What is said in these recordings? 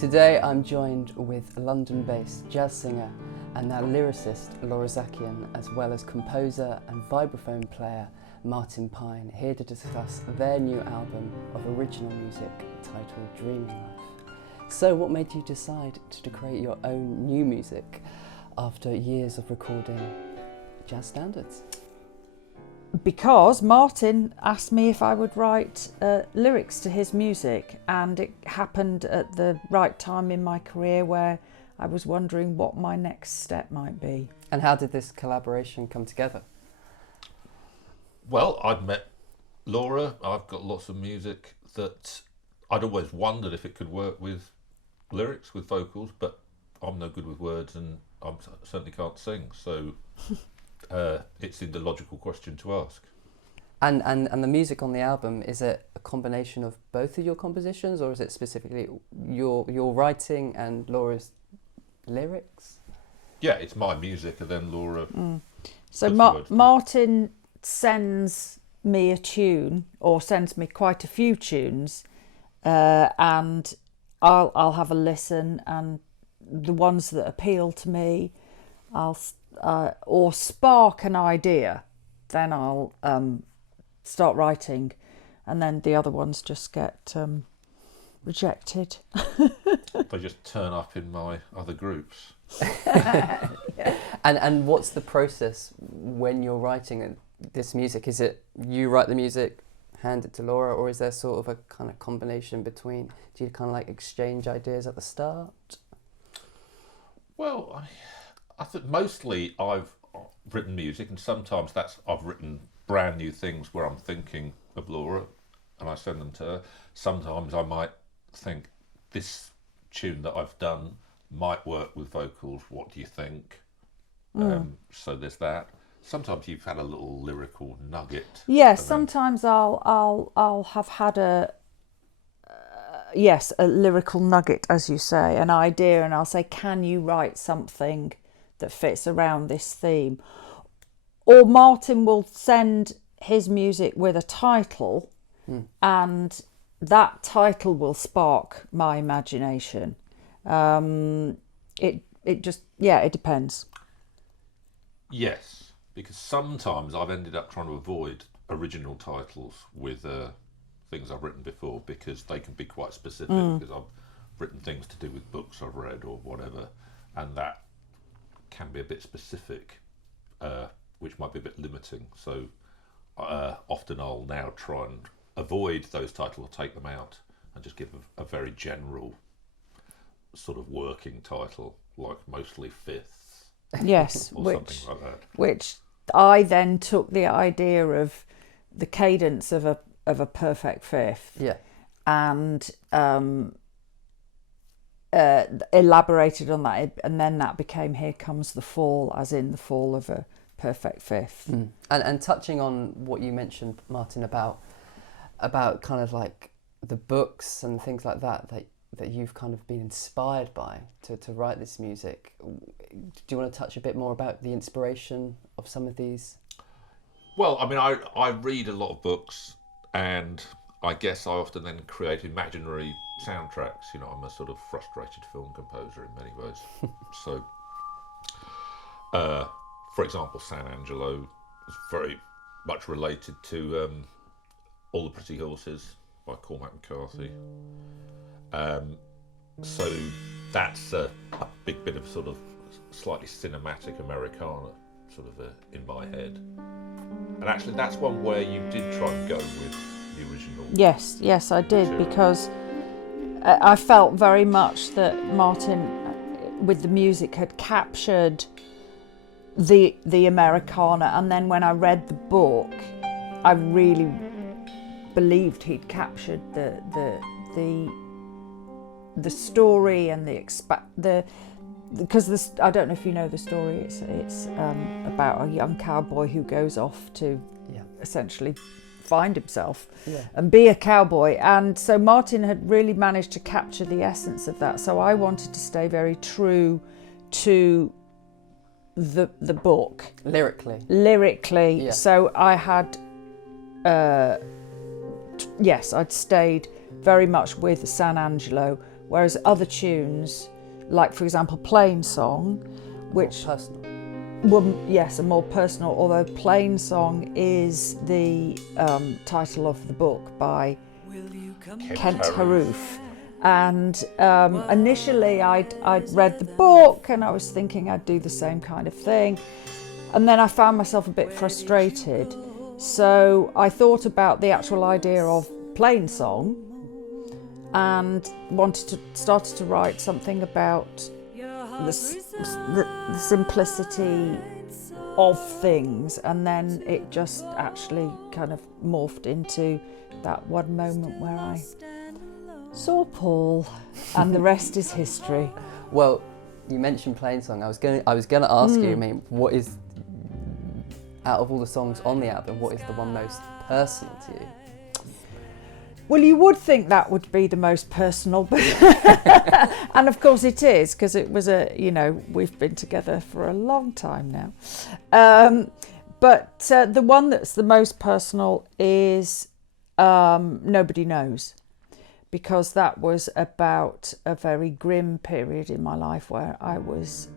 Today I'm joined with London-based jazz singer and now lyricist Laura Zakian, as well as composer and vibraphone player Martin Pyne, here to discuss their new album of original music titled Dreaming Life. So what made you decide to create your own new music after years of recording jazz standards? Because Martin asked me if I would write lyrics to his music, and it happened at the right time in my career where I was wondering what my next step might be. And how did this collaboration come together? Well, I'd met Laura. I've got lots of music that I'd always wondered if it could work with lyrics, with vocals, but I'm no good with words and I certainly can't sing, so it seemed a logical question to ask. And the music on the album, is it a combination of both of your compositions, or is it specifically your writing and Laura's lyrics? Yeah, it's my music and then Laura. So Martin sends me a tune, or sends me quite a few tunes, and I'll have a listen, and the ones that appeal to me, I'll or spark an idea, then I'll start writing, and then the other ones just get rejected. They just turn up in my other groups. And what's the process when you're writing this music? Is it you write the music, hand it to Laura, or is there sort of a kind of combination between? Do you kind of like exchange ideas at the start? Well, I think mostly I've written music, and sometimes I've written brand new things where I'm thinking of Laura and I send them to her. Sometimes I might think this tune that I've done might work with vocals. What do you think? So there's that. Sometimes you've had a little lyrical nugget. Yes, sometimes I'll have had a lyrical nugget, as you say, an idea, and I'll say, can you write something that fits around this theme? Or Martin will send his music with a title, and that title will spark my imagination. It depends. Yes, because sometimes I've ended up trying to avoid original titles with things I've written before, because they can be quite specific, because I've written things to do with books I've read or whatever, and that can be a bit specific, which might be a bit limiting. So often I'll now try and avoid those titles, or take them out, and just give a very general sort of working title, like mostly fifths. Yes, or something like that. Which I then took the idea of the cadence of a perfect fifth, and elaborated on that, and then that became Here Comes the Fall, as in the fall of a perfect fifth. And touching on what you mentioned, Martin, about kind of like the books and things like that you've kind of been inspired by to write this music. Do you want to touch a bit more about the inspiration of some of these? Well, I mean, I read a lot of books, and I guess I often then create imaginary soundtracks. You know, I'm a sort of frustrated film composer in many ways. So, for example, San Angelo is very much related to All the Pretty Horses by Cormac McCarthy. So that's a big bit of sort of slightly cinematic Americana sort of in my head. And actually that's one where you did try and go with the original. Yes, I did, because I felt very much that Martin, with the music, had captured the Americana, and then when I read the book, I really believed he'd captured the story and because I don't know if you know the story. It's about a young cowboy who goes off to essentially find himself and be a cowboy, and so Martin had really managed to capture the essence of that. So I wanted to stay very true to the book lyrically. So I had I'd stayed very much with San Angelo, whereas other tunes, like for example Plain Song, which more personal. Well, yes, a more personal, although Plain Song is the title of the book by Kent Haroof. And initially I'd read the book and I was thinking I'd do the same kind of thing. And then I found myself a bit frustrated. So I thought about the actual idea of Plain Song and started to write something about the simplicity of things, and then it just actually kind of morphed into that one moment where I saw Paul, and the rest is history. Well, you mentioned Plain Song. I was going to ask you, I mean, what is, out of all the songs on the album, what is the one most personal to you? Well, you would think that would be the most personal, but and of course it is, because it was we've been together for a long time now. But the one that's the most personal is Nobody Knows, because that was about a very grim period in my life where I was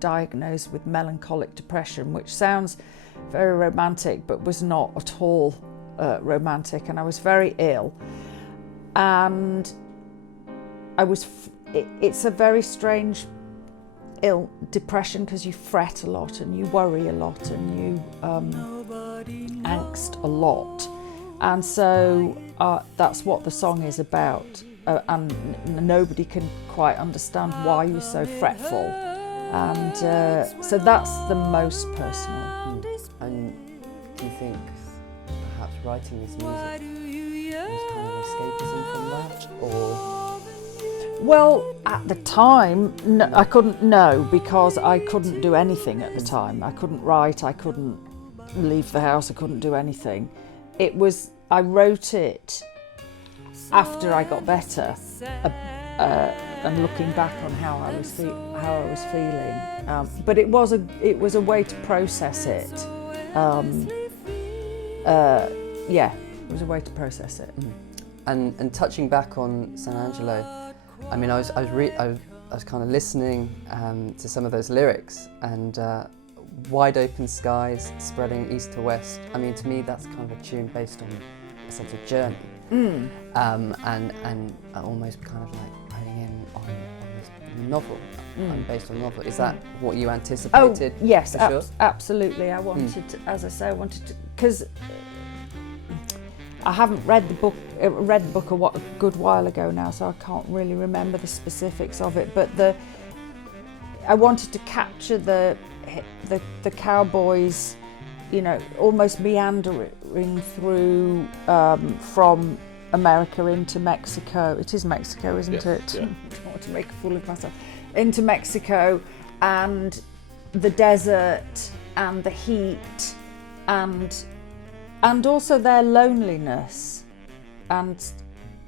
diagnosed with melancholic depression, which sounds very romantic, but was not at all romantic, and I was very ill, and it's a very strange depression, because you fret a lot and you worry a lot and you angst a lot, and so that's what the song is about, and nobody can quite understand why you're so fretful, and so that's the most personal. And do you think perhaps writing this music was kind of escapism from that, or? Well, at the time, no, I couldn't know, because I couldn't do anything at the time. I couldn't write, I couldn't leave the house, I couldn't do anything. I wrote it after I got better, and looking back on how I was feeling. But it was a way to process it. It was a way to process it. And touching back on San Angelo, I mean, I was kind of listening to some of those lyrics, and wide open skies spreading east to west. I mean, to me, that's kind of a tune based on a sense of journey, and almost kind of like honing in on this novel, based on a novel. Is that what you anticipated? Oh, yes, sure? Absolutely. I wanted to, as I say, because I haven't read the book a good while ago now, so I can't really remember the specifics of it. But I wanted to capture the cowboys, almost meandering through from America into Mexico. It is Mexico, isn't it? Yeah. I don't want to make a fool of myself. Into Mexico, and the desert and the heat, and also their loneliness, and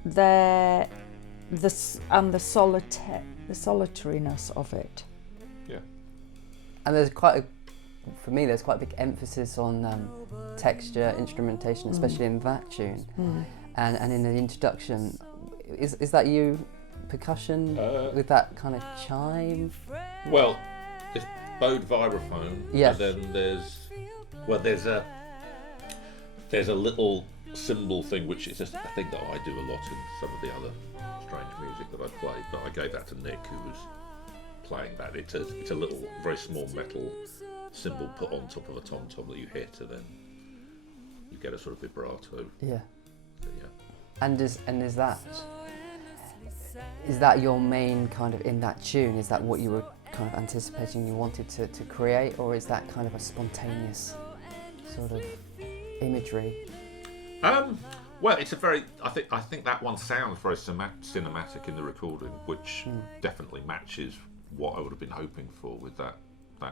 the solitariness of it. Yeah. And there's for me, there's quite a big emphasis on texture, instrumentation, especially in that tune. And in the introduction, is that you, percussion, with that kind of chime? Well, it's bowed vibraphone. Yes. And then there's a little cymbal thing, which is just a thing that I do a lot in some of the other strange music that I play. But I gave that to Nick, who was playing that. It's a little, very small metal cymbal put on top of a tom-tom that you hit, and then you get a sort of vibrato. Yeah. So, yeah. And is that your main kind of, in that tune, is that what you were kind of anticipating you wanted to create, or is that kind of a spontaneous sort of imagery? Well, it's I think that one sounds very cinematic in the recording, which definitely matches what I would have been hoping for with that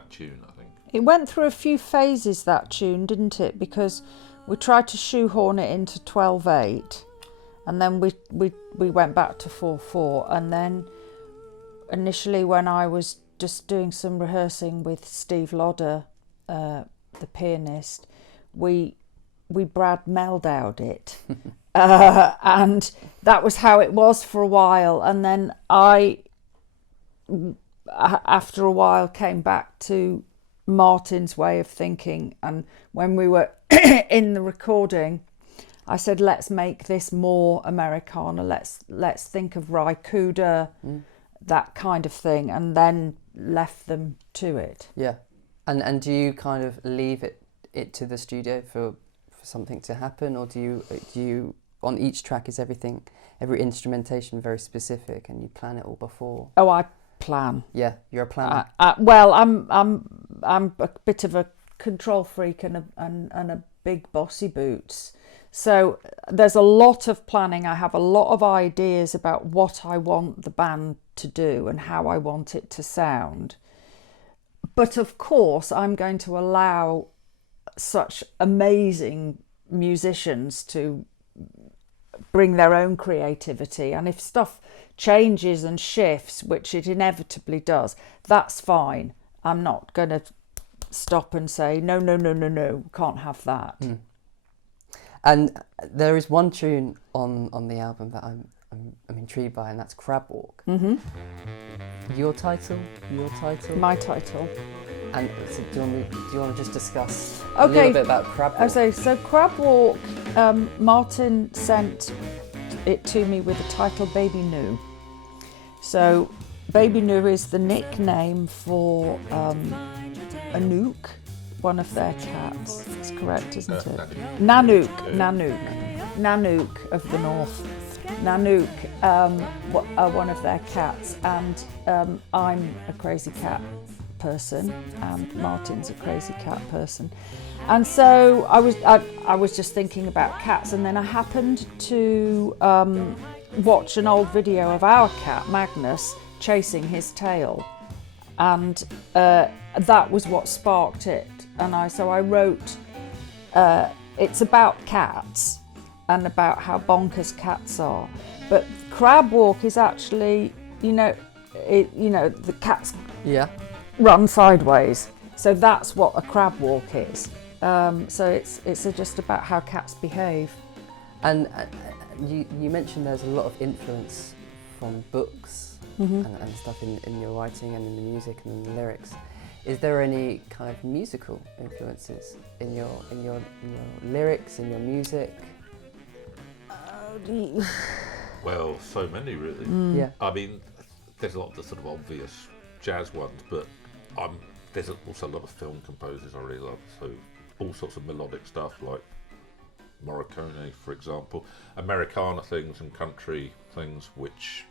tune, I think. It went through a few phases, that tune, didn't it? Because we tried to shoehorn it into 12/8, and then we went back to 4/4, and then initially when I was just doing some rehearsing with Steve Lodder, the pianist, we we Brad Meldow'd it. And that was how it was for a while. And then I, after a while, came back to Martin's way of thinking. And when we were in the recording, I said, let's make this more Americana. Let's think of Raikuda, that kind of thing, and then left them to it. Yeah. And do you kind of leave it to the studio for something to happen, or do you on each track, is every instrumentation very specific and you plan it all before? Oh, I plan. Yeah, you're a planner. Well, I'm a bit of a control freak and a big bossy boots. So there's a lot of planning. I have a lot of ideas about what I want the band to do and how I want it to sound. But of course, I'm going to allow such amazing musicians to bring their own creativity. And if stuff changes and shifts, which it inevitably does, that's fine. I'm not going to stop and say, no, can't have that. And there is one tune on the album that I'm intrigued by, and that's Crab Walk. Mm-hmm. Your title? My title. And so do you want to just discuss a little bit about Crab Walk? Okay, so Crab Walk, Martin sent it to me with the title Baby Noo. So Baby Noo is the nickname for Anouk, one of their cats. That's correct, isn't it? Nanook of the North. Nanook are one of their cats, and I'm a crazy cat person, and Martin's a crazy cat person. And so I was just thinking about cats, and then I happened to watch an old video of our cat, Magnus, chasing his tail. And that was what sparked it. And I wrote, it's about cats and about how bonkers cats are. But Crab Walk is actually, the cats run sideways. So that's what a crab walk is. So it's just about how cats behave. And you mentioned there's a lot of influence from books and stuff in your writing and in the music and in the lyrics. Is there any kind of musical influences in your lyrics, in your music? Well, so many really. Yeah. I mean, there's a lot of the sort of obvious jazz ones, but there's also a lot of film composers I really love. So all sorts of melodic stuff like Morricone, for example, Americana things and country things, which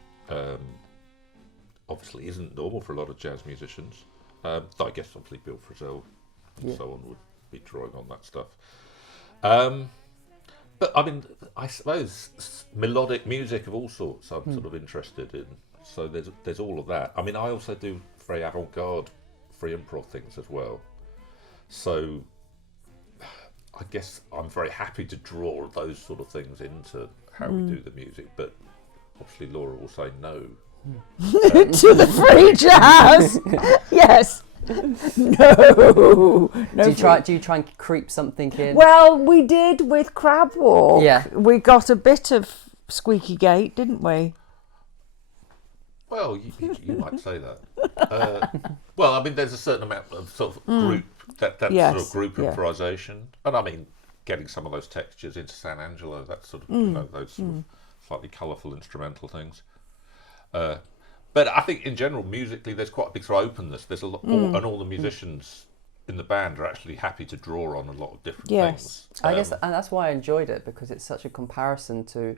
obviously isn't normal for a lot of jazz musicians. I guess obviously Bill Frisell and so on would be drawing on that stuff. But I mean, I suppose melodic music of all sorts I'm sort of interested in. So there's all of that. I mean, I also do very avant-garde free improv things as well. So I guess I'm very happy to draw those sort of things into how we do the music. But obviously Laura will say no. To the free jazz. Yes. No. Do you try and creep something in? Well, we did with Crab Walk. Yeah. We got a bit of squeaky gate, didn't we? Well, you might say that. Well, I mean, there's a certain amount of sort of group that Yes, sort of group improvisation, and I mean, getting some of those textures into San Angelo, that sort of those sort of slightly colourful instrumental things. But I think in general, musically, there's quite a big sort of openness. There's a lot, and all the musicians in the band are actually happy to draw on a lot of different things. I guess, and that's why I enjoyed it, because it's such a comparison to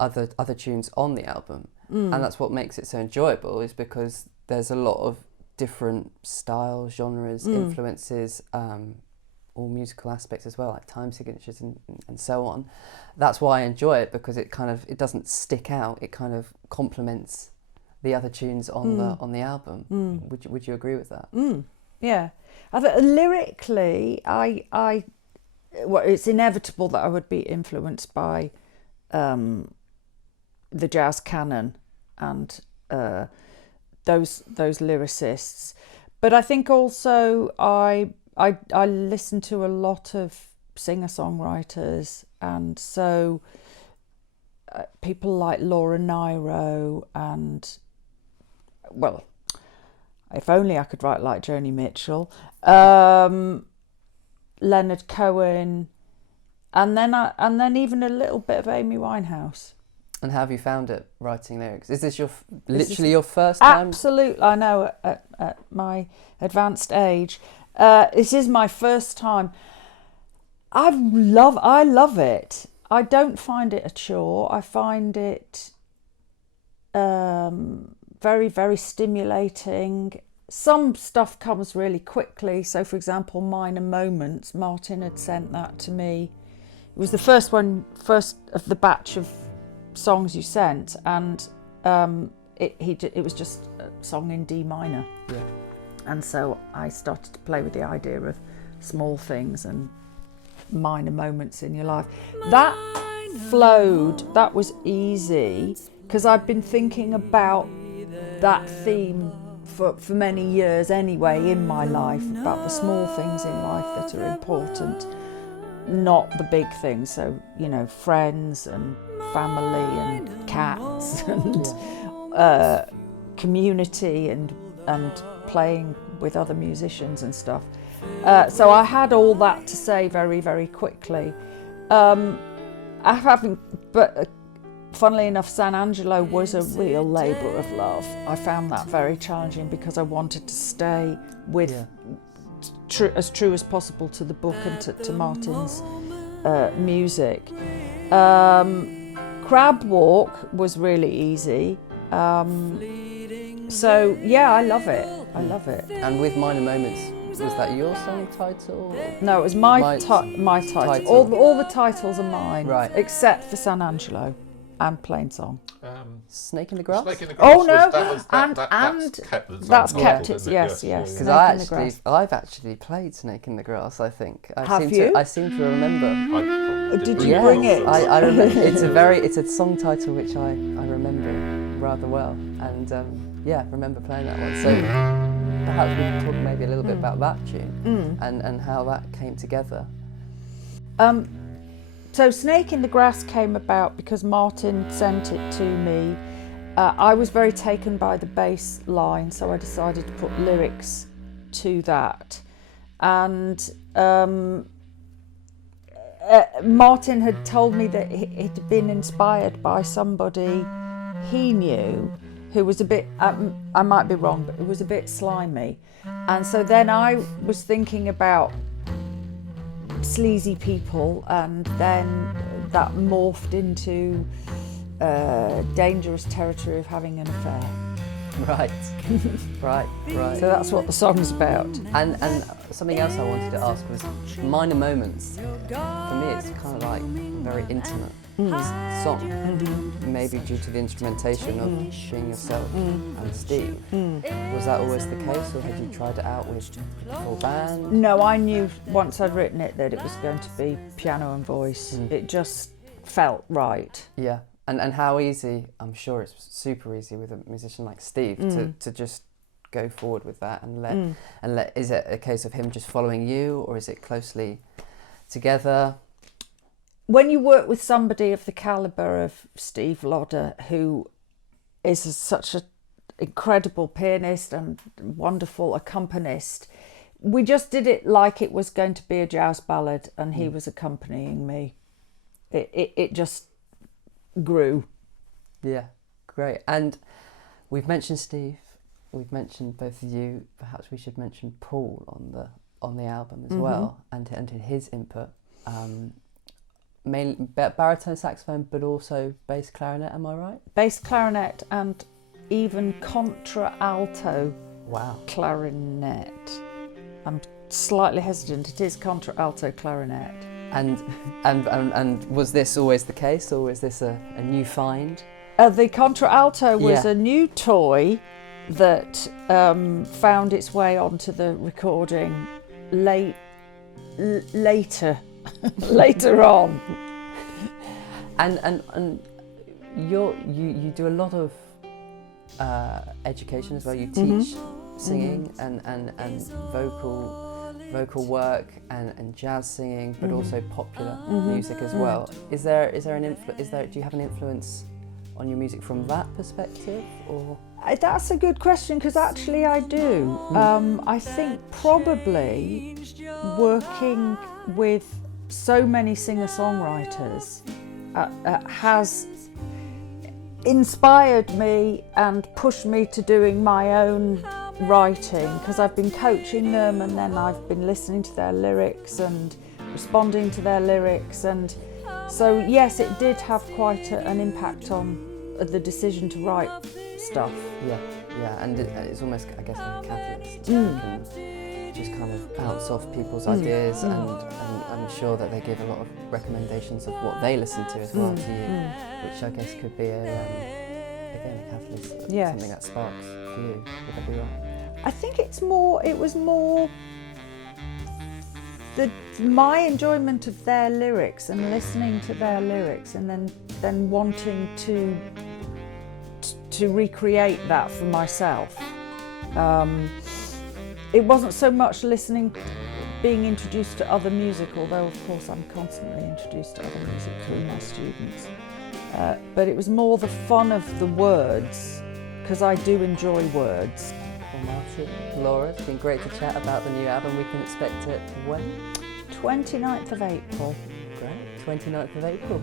other tunes on the album, and that's what makes it so enjoyable. Is because there's a lot of different styles, genres, influences, all musical aspects as well, like time signatures and so on. That's why I enjoy it, because it doesn't stick out. It kind of complements the other tunes on the album. Would you agree with that? Yeah. Lyrically, well, it's inevitable that I would be influenced by the jazz canon and those lyricists. But I think also I listen to a lot of singer-songwriters, and so people like Laura Nyro and, well, if only I could write like Joni Mitchell, Leonard Cohen, and then even a little bit of Amy Winehouse. And how have you found it, writing lyrics? Is this literally your first time? Absolutely, I know, at my advanced age. This is my first time. I love it. I don't find it a chore. I find it very, very stimulating. Some stuff comes really quickly. So, for example, Minor Moments, Martin had sent that to me. It was the first of the batch of songs you sent, and it was just a song in D minor. Yeah. And so I started to play with the idea of small things and minor moments in your life. That flowed, that was easy, because I've been thinking about that theme for many years anyway in my life, about the small things in life that are important, not the big things. So, you know, friends and family and cats and community and playing with other musicians and stuff. So I had all that to say very, very quickly. But funnily enough, San Angelo was a real labour of love. I found that very challenging because I wanted to stay with as true as possible to the book and to Martin's music. Crab Walk was really easy. So yeah, I love it. And with Minor Moments, was that your song title? No, it was my title. All the titles are mine, right? Except for San Angelo and Plain Song. Snake in the Grass. Oh no, that's kept it. Yes. Because I've actually played Snake in the Grass. I think. I seem to remember. Did you bring it? I remember. It's a song title which I remember rather well, and remember playing that one. So perhaps we could talk maybe a little bit about that tune and how that came together. So Snake in the Grass came about because Martin sent it to me. I was very taken by the bass line, so I decided to put lyrics to that. And Martin had told me that he'd been inspired by somebody he knew who was a bit, I might be wrong, but it was a bit slimy. And so then I was thinking about sleazy people, and then that morphed into dangerous territory of having an affair. Right. So that's what the song's about. And something else I wanted to ask was Minor Moments. For me, it's kind of like very intimate song. Maybe due to the instrumentation of being yourself and Steve. Was that always the case, or had you tried it out with full band? No, I knew once I'd written it that it was going to be piano and voice. It just felt right. Yeah. And how easy, I'm sure it's super easy with a musician like Steve to just go forward with that and let, is it a case of him just following you, or is it closely together? When you work with somebody of the calibre of Steve Lodder, who is such an incredible pianist and wonderful accompanist, we just did it like it was going to be a jazz ballad and he was accompanying me. It just grew. Yeah, great. And we've mentioned Steve, we've mentioned both of you. Perhaps we should mention Paul on the album as well, and his input. Mainly baritone saxophone, but also bass clarinet. Am I right? Bass clarinet and even contra-alto. Wow. Clarinet. I'm slightly hesitant. It is contra-alto clarinet. And was this always the case, or was this a new find? The contralto was a new toy that found its way onto the recording later on. And you do a lot of education as well. You teach singing and vocal vocal work and jazz singing, but also popular music as well. Is there an do you have an influence on your music from that perspective, or? That's a good question, because actually I do. I think probably working with so many singer-songwriters has inspired me and pushed me to doing my own writing, because I've been coaching them and then I've been listening to their lyrics and responding to their lyrics, and so yes, it did have quite an impact on the decision to write stuff. Yeah, and it's almost, I guess, like a catalyst. You can just kind of bounce off people's ideas, and I'm sure that they give a lot of recommendations of what they listen to as well to you, which I guess could be again a catalyst, something that sparks for you. Would that be right? I think it was more my enjoyment of their lyrics and listening to their lyrics, and then wanting to recreate that for myself. It wasn't so much being introduced to other music, although of course I'm constantly introduced to other music through my students. But it was more the fun of the words, because I do enjoy words. Well, Martin, Laura, it's been great to chat about the new album. We can expect it when? 29th of April. Great, 29th of April.